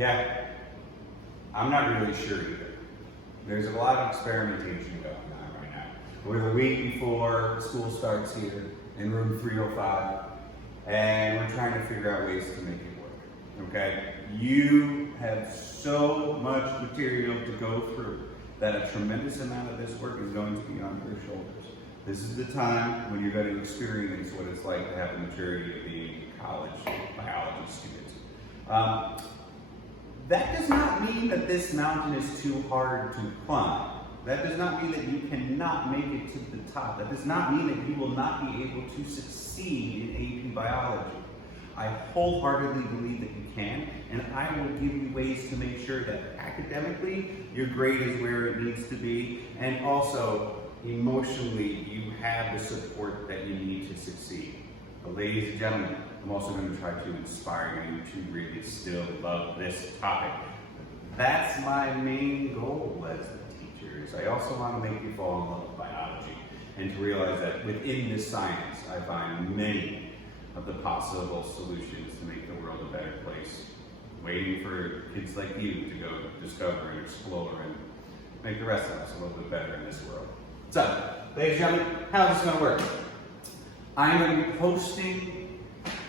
Yeah, I'm not really sure either. There's a lot of experimentation going on right now. We're the week before school starts here in room 305, and we're trying to figure out ways to make it work, okay? You have so much material to go through that a tremendous amount of this work is going to be on your shoulders. This is the time when you're going to experience what it's like to have the maturity of being a college biology student. That does not mean that this mountain is too hard to climb. That does not mean that you cannot make it to the top. That does not mean that you will not be able to succeed in AP biology. I wholeheartedly believe that you can, and I will give you ways to make sure that academically your grade is where it needs to be, and also emotionally you have the support that you need to succeed. But ladies and gentlemen, I'm also going to try to inspire you to really still love this topic. That's my main goal as a teacher, is I also want to make you fall in love with biology and to realize that within this science I find many of the possible solutions to make the world a better place, waiting for kids like you to go discover and explore and make the rest of us a little bit better in this world. So, ladies and gentlemen, how is this going to work? I'm going to be posting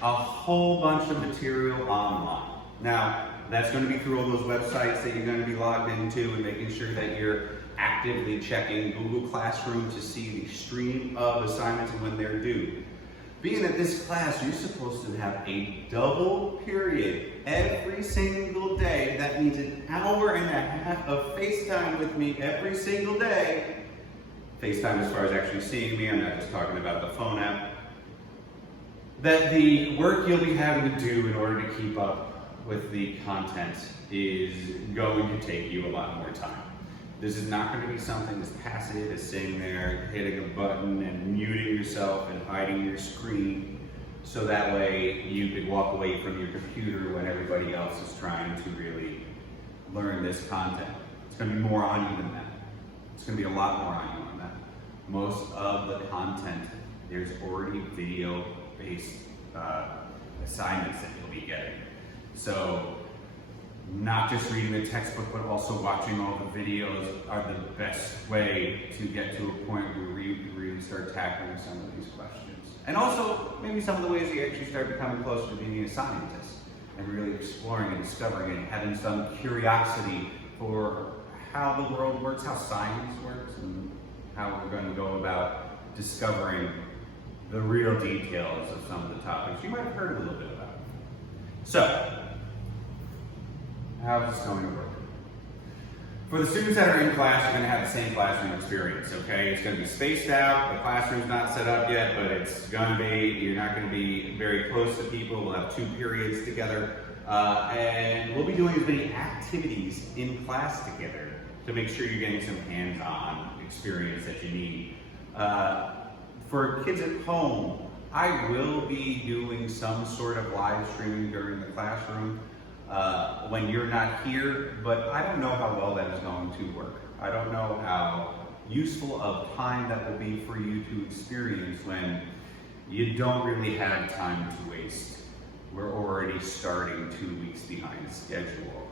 a whole bunch of material online. Now, that's going to be through all those websites that you're going to be logged into and making sure that you're actively checking Google Classroom to see the stream of assignments and when they're due. Being that this class, you're supposed to have a double period every single day. That means an hour and a half of FaceTime with me every single day. FaceTime as far as actually seeing me, I'm not just talking about the phone app. That the work you'll be having to do in order to keep up with the content is going to take you a lot more time. This is not going to be something as passive as sitting there, hitting a button and muting yourself and hiding your screen so that way you could walk away from your computer when everybody else is trying to really learn this content. It's going to be more on you than that. It's going to be a lot more on you than that. Most of the content, there's already video-based assignments that you'll be getting. So, not just reading the textbook, but also watching all the videos are the best way to get to a point where you really start tackling some of these questions. And also, maybe some of the ways that you actually start becoming closer to being a scientist and really exploring and discovering and having some curiosity for how the world works, how science works, and how we're going to go about discovering the real details of some of the topics you might have heard a little bit about. So, how is this going to work? For the students that are in class, you're going to have the same classroom experience, okay? It's going to be spaced out. The classroom's not set up yet, but it's going to be, you're not going to be very close to people. We'll have 2 periods together. And we'll be doing as many activities in class together to make sure you're getting some hands-on experience that you need. For kids at home, I will be doing some sort of live streaming during the classroom when you're not here, but I don't know how well that is going to work. I don't know how useful of time that will be for you to experience when you don't really have time to waste. We're already starting 2 weeks behind schedule.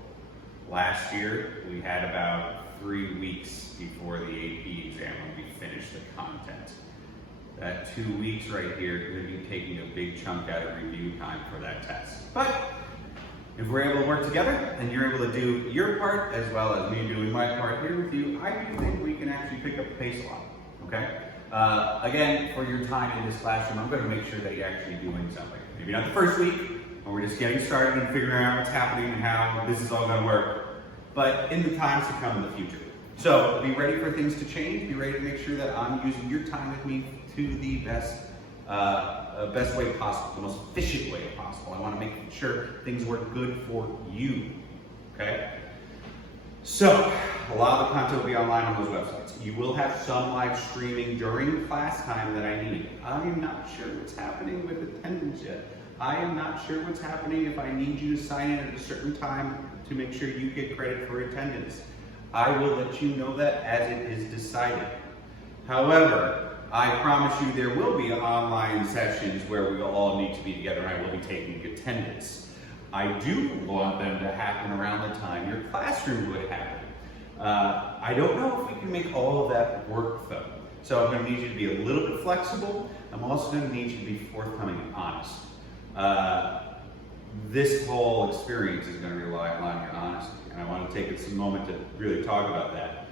Last year, we had about 3 weeks before the AP exam when we finished the content. That 2 weeks right here is going to be taking a big chunk out of review time for that test. But if we're able to work together and you're able to do your part as well as me doing my part here with you, I do think we can actually pick up the pace a lot, okay? Again, for your time in this classroom, I'm going to make sure that you're actually doing something. Maybe not the first week, when we're just getting started and figuring out what's happening and how this is all going to work, but in the times to come in the future. So be ready for things to change. Be ready to make sure that I'm using your time with me to the best way possible, the most efficient way possible. I want to make sure things work good for you, okay? So, a lot of the content will be online on those websites. You will have some live streaming during class time that I need. I'm not sure what's happening with attendance yet. I am not sure what's happening if I need you to sign in at a certain time to make sure you get credit for attendance. I will let you know that as it is decided. However, I promise you there will be online sessions where we will all need to be together and I will be taking attendance. I do want them to happen around the time your classroom would happen. I don't know if we can make all of that work though. So I'm going to need you to be a little bit flexible. I'm also going to need you to be forthcoming and honest. This whole experience is going to rely on your honesty, and I want to take a moment to really talk about that.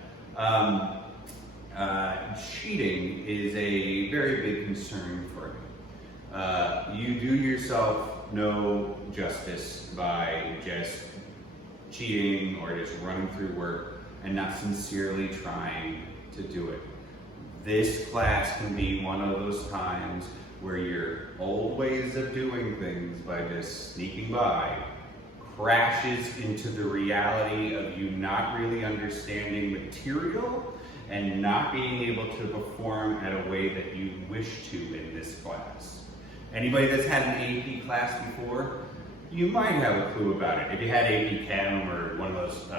Cheating is a very big concern for me. You do yourself no justice by just cheating or just running through work and not sincerely trying to do it. This class can be one of those times where your old ways of doing things by just sneaking by crashes into the reality of you not really understanding material and not being able to perform at a way that you wish to in this class. Anybody that's had an AP class before, you might have a clue about it. If you had AP Chem or one of those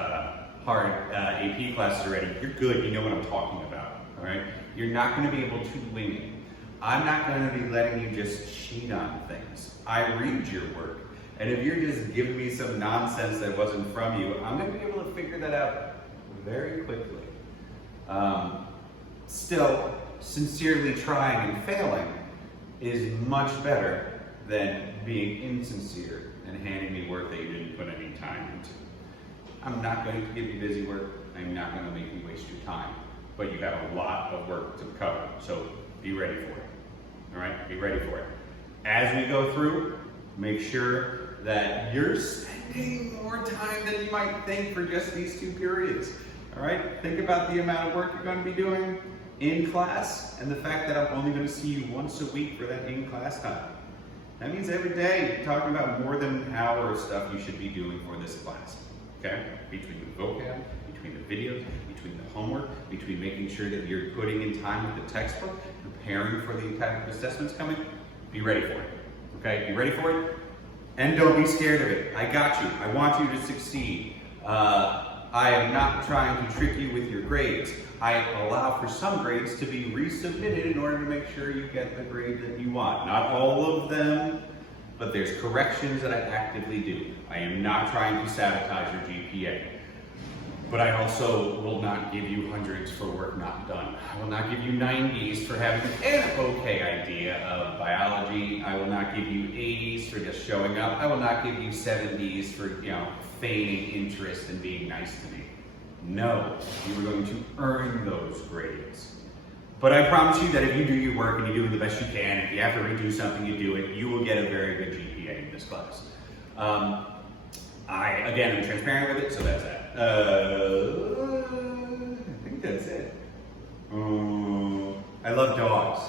hard AP classes already, you're good, you know what I'm talking about, all right? You're not gonna be able to wing it. I'm not gonna be letting you just cheat on things. I read your work, and if you're just giving me some nonsense that wasn't from you, I'm gonna be able to figure that out very quickly. Still, sincerely trying and failing is much better than being insincere and handing me work that you didn't put any time into. I'm not going to give you busy work. I'm not going to make you waste your time. But you have a lot of work to cover, so be ready for it. All right, be ready for it. As we go through, make sure that you're spending more time than you might think for just these 2 periods. All right, think about the amount of work you're going to be doing in class and the fact that I'm only going to see you once a week for that in-class time. That means every day you're talking about more than an hour of stuff you should be doing for this class. Okay? Between the vocab, between the videos, between the homework, between making sure that you're putting in time with the textbook, preparing for the type of assessments coming, be ready for it. Okay? Be ready for it. And don't be scared of it. I got you. I want you to succeed. I am not trying to trick you with your grades. I allow for some grades to be resubmitted in order to make sure you get the grade that you want. Not all of them, but there's corrections that I actively do. I am not trying to sabotage your GPA. But I also will not give you hundreds for work not done. I will not give you 90s for having an okay idea of biology. I will not give you 80s for just showing up. I will not give you 70s for, feigning interest and being nice to me. No, you are going to earn those grades. But I promise you that if you do your work and you do the best you can, if you have to redo something, you do it, you will get a very good GPA in this class. Again, I'm transparent with it, so that's that. I think that's it. I love dogs.